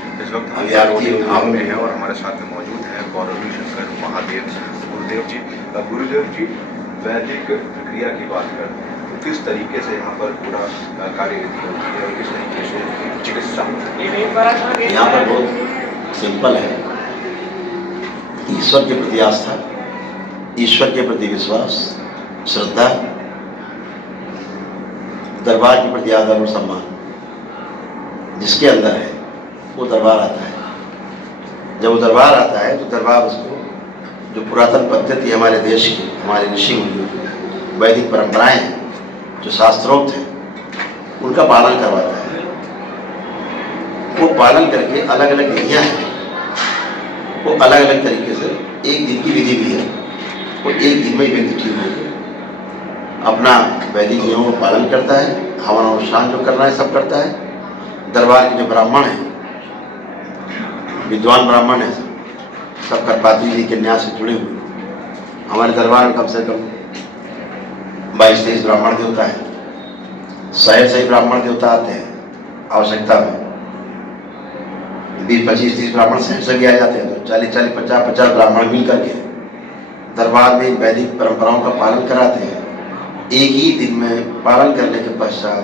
इस वक्त हम यारोली धाम में है और हमारे साथ में मौजूद है गौरवी शंकर महादेव गुरुदेव जी। गुरुदेव जी, वैदिक प्रक्रिया की बात करें तो किस तरीके से यहाँ पर पूरा कार्यविधि होती है और किस तरीके से चिकित्सा होती है? यहाँ पर बहुत सिंपल है। ईश्वर के प्रति आस्था, ईश्वर के प्रति विश्वास, श्रद्धा, दरबार के प्रति आदर और सम्मान जिसके अंदर है वो दरबार आता है। जब वो दरबार आता है तो दरबार उसको जो पुरातन पद्धति हमारे देश की, हमारे ऋषि मुनियों, वैदिक परंपराएं हैं, जो शास्त्रोक्त हैं, उनका पालन करवाता है। वो पालन करके अलग अलग विधियाँ हैं, वो अलग अलग तरीके से एक दिन की विधि भी है। वो एक दिन में व्यक्ति ठीक होकर अपना वैदिक नियमों का पालन करता है, हवन अनुष्ठान जो करना है सब करता है। दरबार के जो ब्राह्मण हैं, विद्वान ब्राह्मण हैं, सब कटपात्री जी के न्यास से जुड़े हुए। हमारे दरबार में कम से कम 22-23 ब्राह्मण देवता है। 100 से ही ब्राह्मण देवता आते हैं आवश्यकता में। 20-25-30 ब्राह्मण शहर से भी आ जाते हैं, तो 40-40, 50-50 ब्राह्मण मिल करके दरबार में वैदिक परंपराओं का पालन कराते हैं। एक ही दिन में पालन करने के पश्चात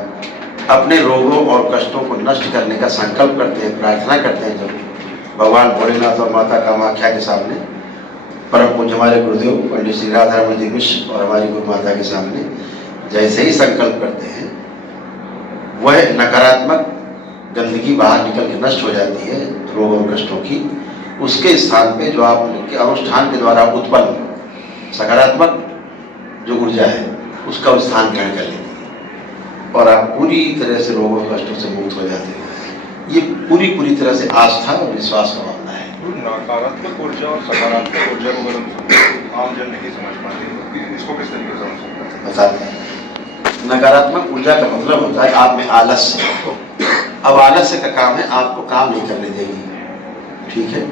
अपने रोगों और कष्टों को नष्ट करने का संकल्प करते हैं, प्रार्थना करते हैं। जब भगवान भोलेनाथ और माता कामाख्या के सामने, परम पूज्य हमारे गुरुदेव पंडित श्री राधारमण जी मिश्र और हमारी गुरु माता के सामने जैसे ही संकल्प करते हैं, वह नकारात्मक गंदगी बाहर निकल के नष्ट हो जाती है, रोग और कष्टों की। उसके स्थान पे जो आपके अनुष्ठान के द्वारा उत्पन्न सकारात्मक जो ऊर्जा है उसका स्थान ग्रहण कर लेती है और आप पूरी तरह से रोगों और कष्टों से मुक्त हो जाते हैं। ये पूरी तरह से आस्था और विश्वास का मामला है। नकारात्मक ऊर्जा और सकारात्मक ऊर्जा को अगर आम जन नहीं समझ पाते, इसको किस तरीके से समझ सकते हैं? बताते हैं। नकारात्मक ऊर्जा का मतलब होता है आप में आलस्य। अब आलस्य का काम है आपको काम नहीं करने देगी, ठीक है,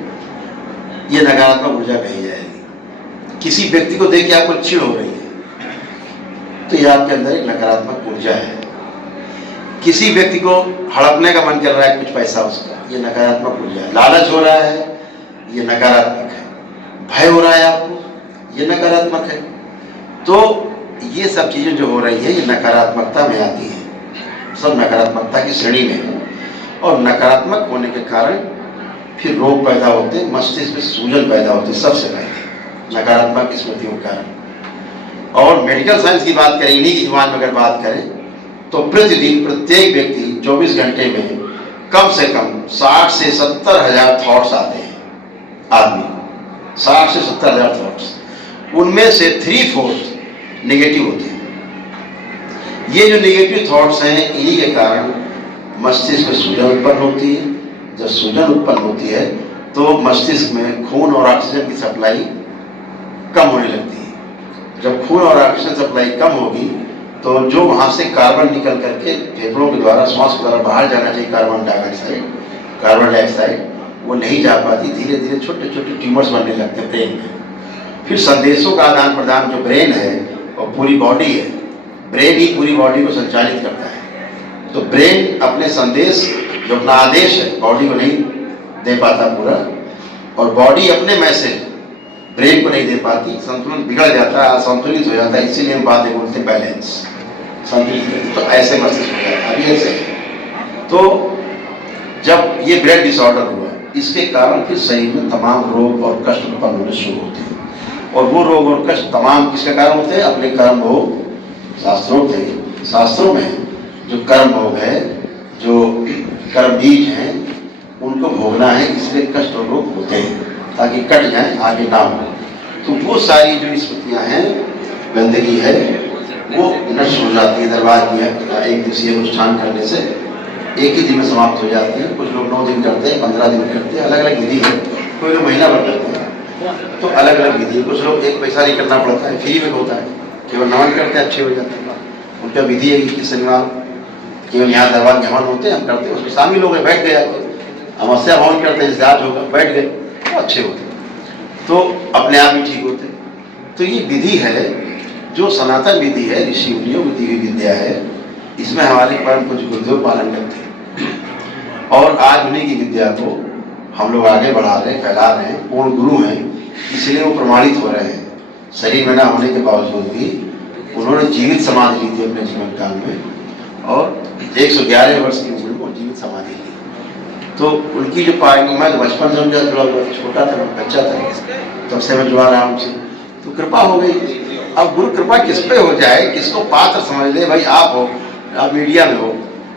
ये नकारात्मक ऊर्जा कही जाएगी। किसी व्यक्ति को देख के आपको चिढ़ हो रही है तो ये आपके अंदर एक नकारात्मक ऊर्जा है। किसी व्यक्ति को हड़पने का मन कर रहा है कुछ पैसा उसका, ये नकारात्मक ऊर्जा है। लालच हो रहा है, ये नकारात्मक है। भय हो रहा है आपको, ये नकारात्मक है। तो ये सब चीजें जो हो रही है ये नकारात्मकता में आती है, सब नकारात्मकता की श्रेणी में है। और नकारात्मक होने के कारण फिर रोग पैदा होते, मस्तिष्क में सूजन पैदा होती सबसे पहले नकारात्मक स्मृतियों के कारण। और मेडिकल साइंस की बात करें, इन्हीं की जुबान में अगर बात करें तो प्रतिदिन प्रत्येक व्यक्ति 24 घंटे में कम से कम 60 से 70 हजार थॉट्स आते हैं। आदमी 60 से 70 हजार थॉट्स, उनमें से 3/4 नेगेटिव होते हैं। ये जो नेगेटिव थॉट्स हैं, इन्हीं के कारण मस्तिष्क में सूजन उत्पन्न होती है। जब सूजन उत्पन्न होती है तो मस्तिष्क में खून और ऑक्सीजन की सप्लाई कम होने लगती है। जब खून और ऑक्सीजन सप्लाई कम होगी तो जो वहाँ से कार्बन निकल करके फेफड़ों के द्वारा, श्वास के द्वारा बाहर जाना चाहिए, कार्बन डाइऑक्साइड, वो नहीं जा पाती। धीरे धीरे छोटे छोटे ट्यूमर्स बनने लगते हैं ब्रेन में। फिर संदेशों का आदान प्रदान जो ब्रेन है और पूरी बॉडी है, ब्रेन ही पूरी बॉडी को संचालित करता है। तो ब्रेन अपने संदेश, जो अपना आदेश है, बॉडी को नहीं दे पाता पूरा, और बॉडी अपने मैसेज ब्रेन को नहीं दे पाती, संतुलन बिगड़ जाता है, असंतुलित हो जाता है। इसीलिए हम बातें बोलते हैं बैलेंस, संतुलित। तो ऐसे मस्तिष्क हो जाता है। अभी ऐसे तो जब ये ब्रेन डिसऑर्डर हुआ, इसके कारण फिर शरीर में तमाम रोग और कष्ट उत्पन्न होने शुरू होते हैं। और वो रोग और कष्ट तमाम किसके कारण होते हैं? अपने कर्म भोग, शास्त्रों में जो कर्म भोग है, जो कर्म बीज हैं, उनको भोगना है, इसलिए कष्ट और रोग होते हैं ताकि कट जाए, आगे ना हो। तो वो सारी जो स्मृतियाँ हैं, गंदगी है, वो नष्ट हो जाती है। दरबार की एक दिवसीय अनुष्ठान करने से एक ही दिन में समाप्त हो जाती है। कुछ लोग 9 दिन करते हैं, 15 दिन करते हैं, अलग अलग विधि है। कोई लोग महीना भर करते हैं, तो अलग अलग विधि है। कुछ लोग एक पैसा नहीं करना पड़ता है, फ्री में होता है, केवल नमन करते हैं, अच्छे हो जाते हैं। उनका विधि है कि शनिवार केवल यहाँ दरबार के हवन होते हैं, हम करते हैं, उसमें शामिल हो गए, बैठ गए, अमावस्या हवन करते हैं, इस्तेहार होगा, बैठ गए, तो अच्छे होते हैं, तो अपने आप ही ठीक होते हैं। तो ये विधि है जो सनातन विधि है, ऋषि मुनियों की दी हुई विद्या है। इसमें हमारे परम पूज्य गुरुदेव पालन करते हैं। और आज उन्हीं की विद्या को हम लोग आगे बढ़ा रहे हैं, फैला रहे हैं। पूर्ण गुरु हैं, इसलिए वो प्रमाणित हो रहे हैं। शरीर में ना होने के बावजूद भी उन्होंने जीवित समाधि ली थी अपने जीवन काल में, और 111 वर्ष की उम्र में वो जीवित समाधि ली। तो उनकी जो मैं तो बचपन से उनका जुड़ा, छोटा था, बच्चा था, तब से मैं जुड़ा रहा उनसे, तो कृपा हो गई। अब गुरु कृपा किस पे हो जाए, किसको पात्र समझ ले, भाई आप हो, आप मीडिया में हो,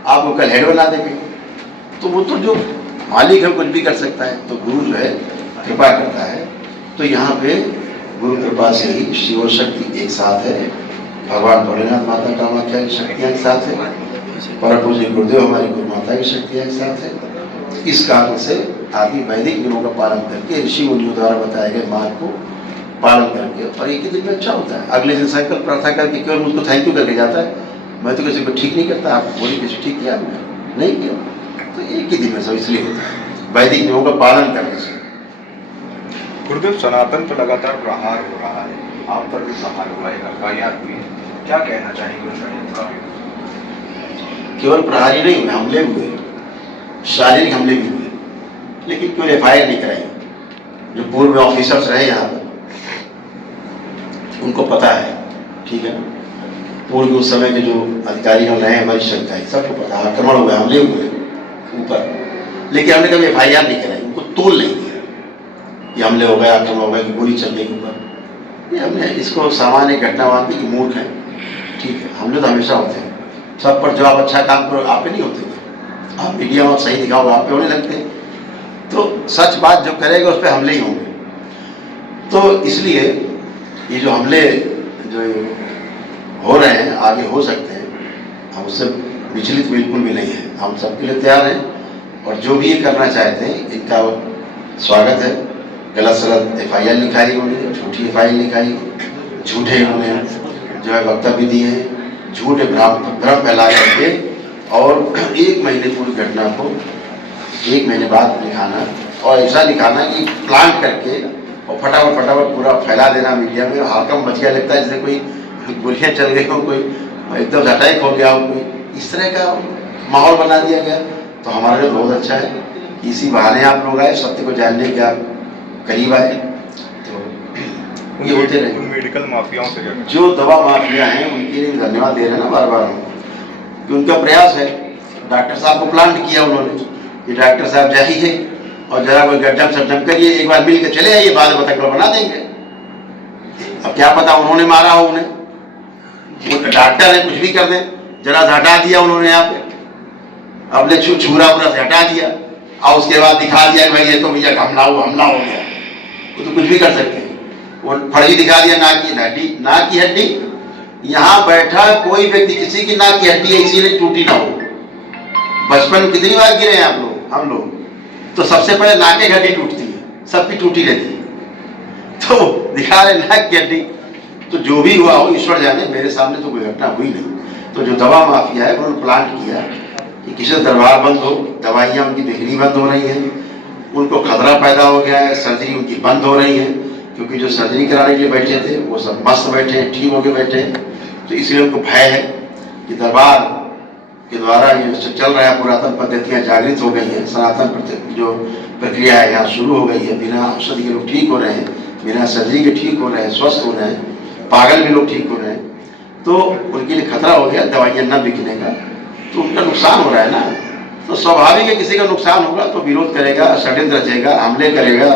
आपको कल हेड बना देंगे, तो वो तो जो मालिक है कुछ भी कर सकता है। तो गुरु जो है कृपा करता है। तो यहाँ पे गुरु कृपा से ही शिव शक्ति एक साथ है, भगवान भोलेनाथ माता कामाख्या की शक्तियाँ एक साथ है, परम पूज्य गुरुदेव हमारी गुरु माता की शक्तियाँ एक साथ है। इस कारण से आदमी वैदिक नियमों का पालन करके, ऋषि मुनियों द्वारा बताए गए मार्ग को पालन करके, और एक ही दिन में अच्छा होता है। अगले दिन संकल्प प्रार्थना करके केवल मुझको थैंक यू करके जाता है, मैं तो किसी को ठीक नहीं करता, आप बोली किसी ठीक किया आपने नहीं किया, तो एक ही दिन में सब इसलिए होता है वैदिक नियमों का पालन करने से। गुरुदेव, सनातन पर लगातार प्रहार हो रहा है, आप पर भी प्रहार हुआ है, एफआईआर हुई है, क्या कहना चाहेंगे उस षड्यंत्र पे? केवल प्रहार ही नहीं हुए, हमले हुए, शारीरिक हमले भी हुए, लेकिन क्यों एफआईआर नहीं कराई? जो पूर्व में ऑफिसर्स रहे यहाँ पर उनको पता है, ठीक है, पूर्व उस समय के जो अधिकारी रहे हैं, वरिष्ठ अधिकारी, सबको पता है आक्रमण हुए, हमले हुए ऊपर, लेकिन हमने कभी एफआईआर नहीं कराई, उनको तोल नहीं दिया कि हमले हो गया, आक्रमण हो गया, कि गोली चल गई ऊपर। ये हमने इसको सामान्य घटना मानते कि मूर्ख है, ठीक है। हमले तो हमेशा होते हैं, सब पर जो आप अच्छा काम करो आप पे नहीं होते, आप मीडिया में सही दिखाओ आप पे होने लगते हैं। तो सच बात जो करेगा उस पर हमले ही होंगे। तो इसलिए ये जो हमले जो हो रहे हैं, आगे हो सकते हैं, हम उससे विचलित बिल्कुल भी नहीं है, हम सबके लिए तैयार हैं, और जो भी ये करना चाहते हैं इनका स्वागत है। गलत सलत एफआईआर लिखाई उन्होंने, झूठी एफआईआर लिखाई, झूठे उन्होंने जो है वक्तव्य दिए हैं, झूठे भ्रम फैला करके, और 1 महीने पूरी घटना को 1 महीने बाद दिखाना, और ऐसा दिखाना कि प्लांट करके और फटाफट पूरा फैला देना मीडिया में, हल्कम बच गया लगता है जैसे कोई गोलियां चल गई हो, कोई एकदम अटैक हो गया हो, कोई इस तरह का माहौल बना दिया गया। तो हमारे लिए बहुत अच्छा है कि इसी बहाने आप लोग आए, सत्य को जानने के आप करीब आए। तो ये होते रहे। मेडिकल माफियाओं से जो दवा माफिया हैं उनके लिए धन्यवाद दे रहे हैं ना बार बार हम, कि उनका प्रयास है। डॉक्टर साहब को प्लांट किया उन्होंने कि डॉक्टर साहब जाइए और जरा कोई गड्ढम सड्ढम करिए, एक बार मिल के चले आइए, बाद में पता बना देंगे। अब क्या पता उन्होंने मारा हो उन्हें, वो डॉक्टर है, कुछ भी कर दें। जरा से हटा दिया उन्होंने यहाँ पे, अपने छुरा पूरा से हटा दिया, और उसके बाद दिखा दिया कि भाई ये तो भैया हमला हो गया। वो तो कुछ भी कर सकते हैं। वो फर्जी दिखा दिया नाक की हड्डी, यहाँ बैठा कोई व्यक्ति किसी की नाक की हड्डी है इसीलिए टूटी ना हो। बचपन में कितनी बार गिरे हैं आप लोग, हम लोग तो सबसे पहले नाक की हड्डी टूटती है, सबकी टूटी रहती है, तो दिखा रहे नाक की हड्डी। तो जो भी हुआ हो ईश्वर जाने, मेरे सामने तो कोई घटना हुई नहीं। तो जो दवा माफिया है उन्होंने प्लांट किया कि किसी दरबार बंद हो, दवाइयाँ उनकी बिक्री बंद हो रही हैं, उनको खतरा पैदा हो गया है, सर्जरी उनकी बंद हो रही है, क्योंकि जो सर्जरी कराने के लिए बैठे थे वो सब मस्त बैठे हैं, ठीक होके बैठे हैं। तो इसलिए उनको भय है कि दरबार के द्वारा ये चल रहा है, पुरातन पद्धतियाँ जागृत हो गई हैं, सनातन जो प्रक्रिया है यहाँ शुरू हो गई है। बिना औषधि के लोग ठीक हो रहे हैं, बिना सर्जरी के ठीक हो रहे हैं, स्वस्थ हो रहे हैं, पागल भी लोग ठीक हो रहे हैं। तो उनके लिए खतरा हो गया दवाइयाँ न बिकने का, तो उनका नुकसान हो रहा है ना। तो स्वाभाविक है किसी का नुकसान होगा तो विरोध करेगा, षड्यंत्र रचेगा, हमले करेगा,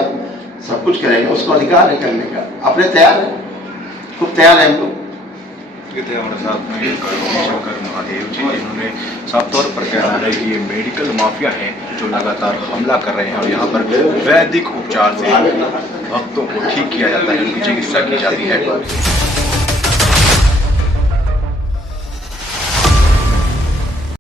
सब कुछ करेगा, उसको अधिकार है करने का। अपने तैयार है, खूब तैयार है हम लोग। हमारे साथ में शंकर महादेव जी, जिन्होंने साफ तौर पर कहा है कि ये मेडिकल माफिया हैं जो लगातार हमला कर रहे हैं, और यहाँ पर वैदिक उपचार से भक्तों को ठीक किया जाता है, उनकी चिकित्सा की जाती है।